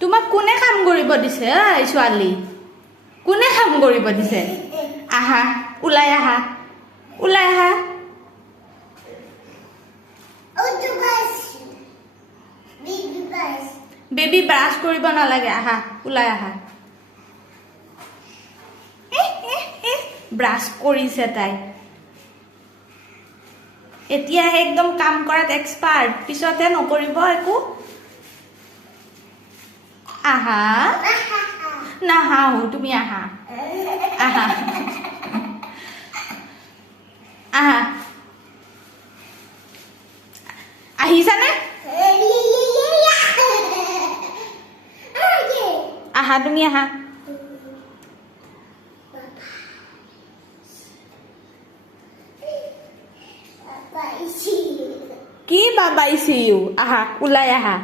তোমাক কোনে কাম কৰিব দিছে ঐ ছোৱালী কোনে কাম কৰিব দিছে আহা ওলাই আহা বেবি ব্ৰাছ কৰিব নালাগে আহা ওলাই আহা ব্ৰাছ কৰিছে তাই এতিয়া একদম কাম কৰাত এক্সপাৰ্ট পিছতে নকৰিব একো আহা নাহাহো তুমি আহা আহা আহা আহিছানে আহা তুমি আহা কি বাবাই চিউ আহা ওলাই আহা